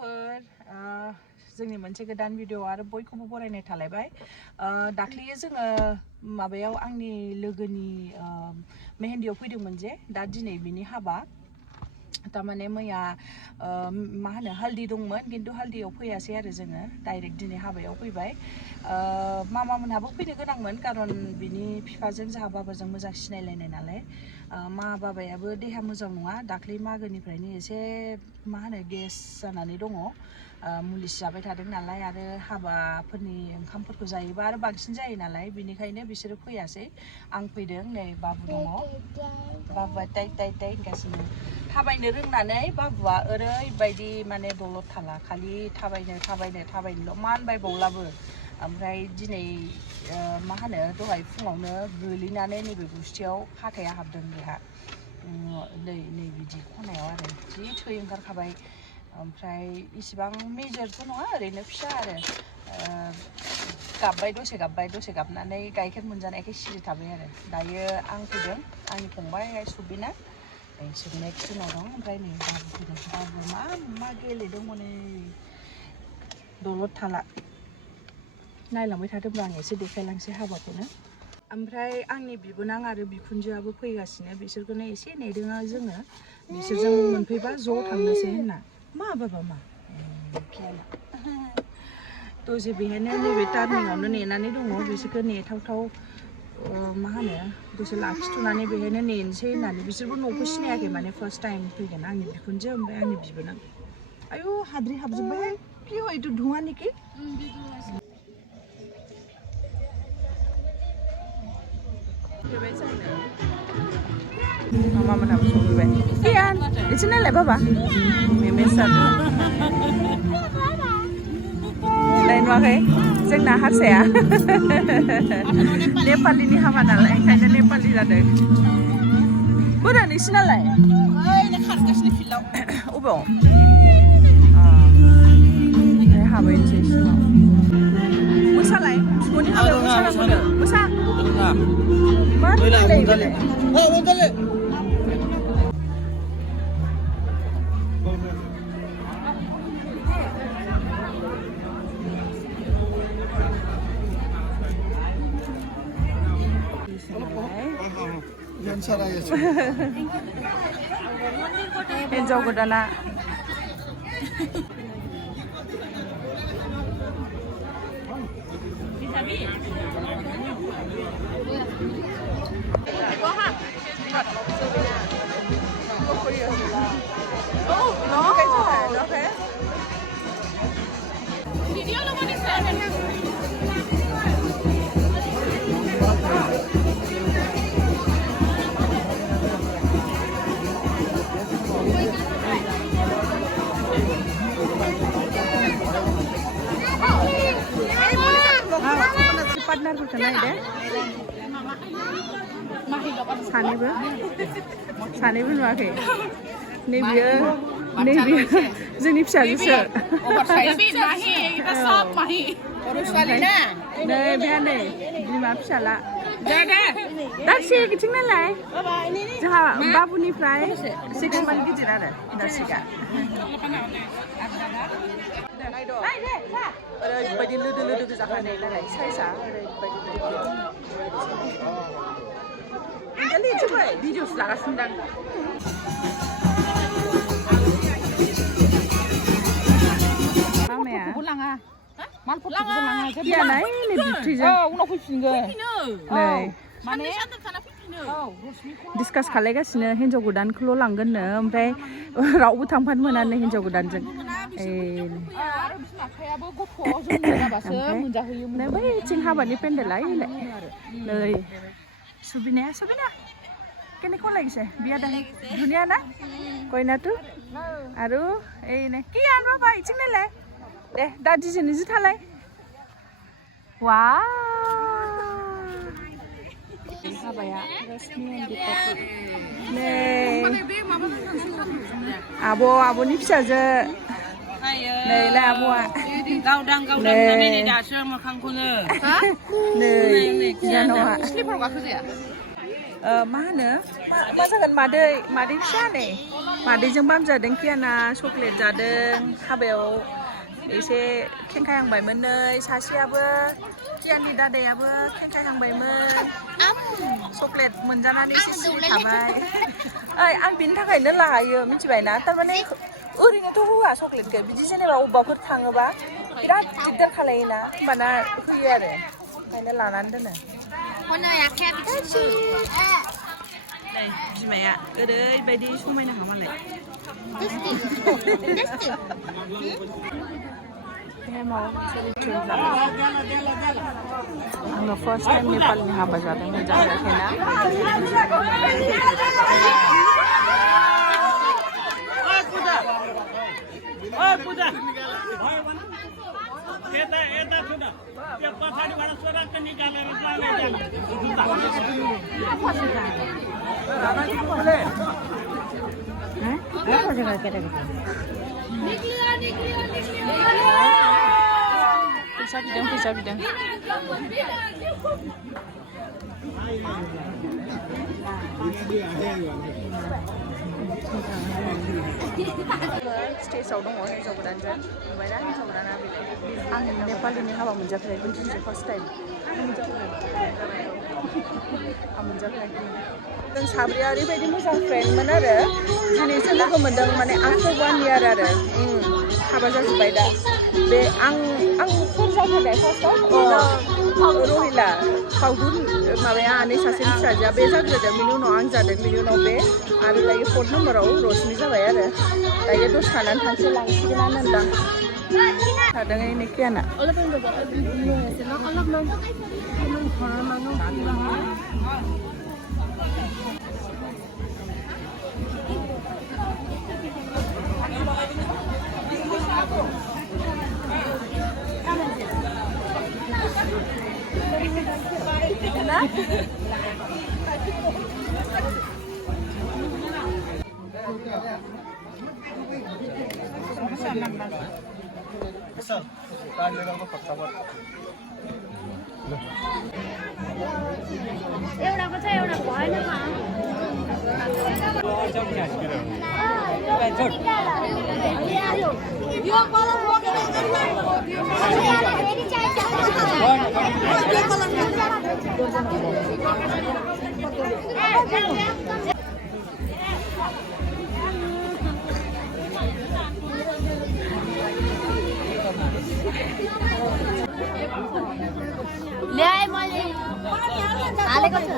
लोगोफोर जोंनि मोनसे गोदान भिडिअ आरो बयखौबो बरायनाय थालायबाय दाख्लै जोङो माबायाव आंनि लोगोनि मेहेन्दियाव फैदोंमोन जे दा दिनै बिनि हाबा तारमाने मैया मा होनो हाल्दि दंमोन किन्तु हाल्दियाव फैयासै आरो जोङो डाइरेक्ट दिनै हाबायाव फैबाय मामा मोनहाबो फैनो गोनांमोन कारन बिनि बिफाजों जाहा बाबाजों मोजां सिनायलायनाय नालाय मा बाबायाबो देहा मोजां नङा दाख्लै मागोनिफ्रायनो एसे मा होनो गेस जानानै दङ मुलि जाबाय थादों नालाय आरो हाबाफोरनि ओंखामफोरखौ जायोबा आरो बांसिन जायो नालाय बिनिखायनो बिसोरो फैयासै आं फैदों नै बाबु दङ बाबुआ टाइ टाइ टाइ होनगासिनो थाबायनो रोंनानै बाबुआ ओरैबायदि माने दलद थाला खालि थाबायनोल' मानबायबावलाबो ओमफ्राय दिनै मा होनो दहाय फुङावनो गोलैनानै नैबे गुस्थियाव हाथाया हाबदों बेहा नै बिदि खनायाव आरो जि थै ओंखारखाबाय ओमफ्राय इसिबां मेजरथ' नङा ओरैनो फिसा आरो गाबबाय दसे गाबनानै गाइखेर मोनजानायखाय सिरि थाबाय आरो दायो आं फैदों आंनि फंबाय सुबिना नेक्स्ट दिनाव दं ओमफ्राय नै बाबु फैदों बाबु मा गेलेदों हनै दलद थाला नायलांबाय थादोंब्ला आं एसे देखायलांसै हाबाखौनो ओमफ्राय आंनि बिबोनां आरो बिखुनजोआबो फैगासिनो बिसोरखौनो एसे नेदों जोङो बिसोरजों मोनफैबा ज' थांनोसै होनना मा बाबा मा दसे बेहायनो नैबे टार्निंआवनो नेनानै दङ बिसोरखौ नेथावथाव मा होनो दसे लाखिथ'नानै बेहायनो नेनोसै होननानै बिसोरबो न'खौ सिनायाखै माने फार्स्ट टाइम फैगोन आंनि बिखुनजो ओमफ्राय आंनि बिबोनां आयु हाद्रि हाबजोब्बाय कि হয় এইটো ধোঁয়া নেকি Mama menapa sumber? Kian, di sini lah bapa. Memesan. Lain wakai, saya nahar saya. Nepali ni hama nalai, kayaknya Nepali ada. Bodo di sini lah. Ini khas ni filau. Ubo. Ini haba ini sih. Musa lah, semuanya haba musa lah bodo. Musa. Mana lagi? Oh, betul. Hinjaw godana. Oh, no, okay. Video lo mau di-share. Partner berkenaan deh. Sanebo nuwakhै. Nैबेयो जोंनि फिसाजोसो. नै बेहा नै बिमा फिसाला. दासि गिदिं नालाय. जोंहा बाबुनिफ्राय 6 month गिदिर आरो दासिगा. ओरैबायदि लोदो जाखानाय नालाय साइजआ ओरैबायदि Kali coba video selara sendang. Mama ya. Pulang ah. Malpot pulang aja. Iya nah ini bitrinya. Oh, udah fifingin. Nah. Mana? Discuss खालायगासिनो हिन्जाव गोदानखौल' लांगोननो ओमफ्राय रावबो थांफानो मोनानो हिन्जाव गोदानजों आरो बिमा बिफायाबो गथ'आव जोनोम जाबासो मोनजाहैयोमोन नै बैथिं हाबानि पेन्डेला नै Subina, kenek kau lagi sih? Biar dah dunia na, kau ina tu, aru, ini, kian apa? Icing nela, dah di sini sih thalai. Wow, apa ya? Resmi yang dipakai. Nih, abo ni bisa je. Nih lah abo. Gaudang ni dah semua kangkungnya. Nih, jangan. Slipper apa tu ya? मा होनो मा जागोन मादै फिसा नै मादैजों balm जादों Kiana chocolate जादों हाबायाव एसे खेंखायहांबायमोन नै सासेयाबो कियाननि दादायाबो खेंखायहांबायमोन चक्लेट मोनजानानै एसे सिरि थाबाय ओइ आं बिनि थाखायनो लायो मिथिबायना थारमाने ओरैनोथ' होआ चक्लेटखौ बिदि जेनेबा अबेबाफोर थाङोबा बिराद दिगदार खालायोना होमबाना होयो आरो ओंखायनो लानानै दोनो नै बिमाया ओरैबायदि समायना मालाय आङो फार्स्ट टाइम नेपालनि हाबा जादों मोनजाफेराखैना फैसा बिदों स्टेजआव दङ हिन्जाव गोदानजों नुबायना हिन्जाव गोदाना आं नेपालिनि हाबा मोनजाफेराखै दिनैसो फार्स्ट टाइम आं मोनजाफेराखै जों साब्रैया ओरैबायदि मोजां फ्रेन्डमोन आरो दिनैसो लोगो मोनदों माने आफ्टर 1 year आरो हाबा जाजोब्बाय दा बे आं सोर जाग्रोनाय फार्स्टआव रहिला फावदुन माबाया आनै सासेनि फिसाजोआ बे जाग्रोदों बिनि उनाव आं जादों बिनि उनाव बे आरो दायो 4th नम्बराव रश्मि जाबाय आरो दायो दसे थानानै थांसै लांसिगोनानो होनदां थादों नै कियाना एउटाको छ एउटा भएन ल्याए मैले हालेको छु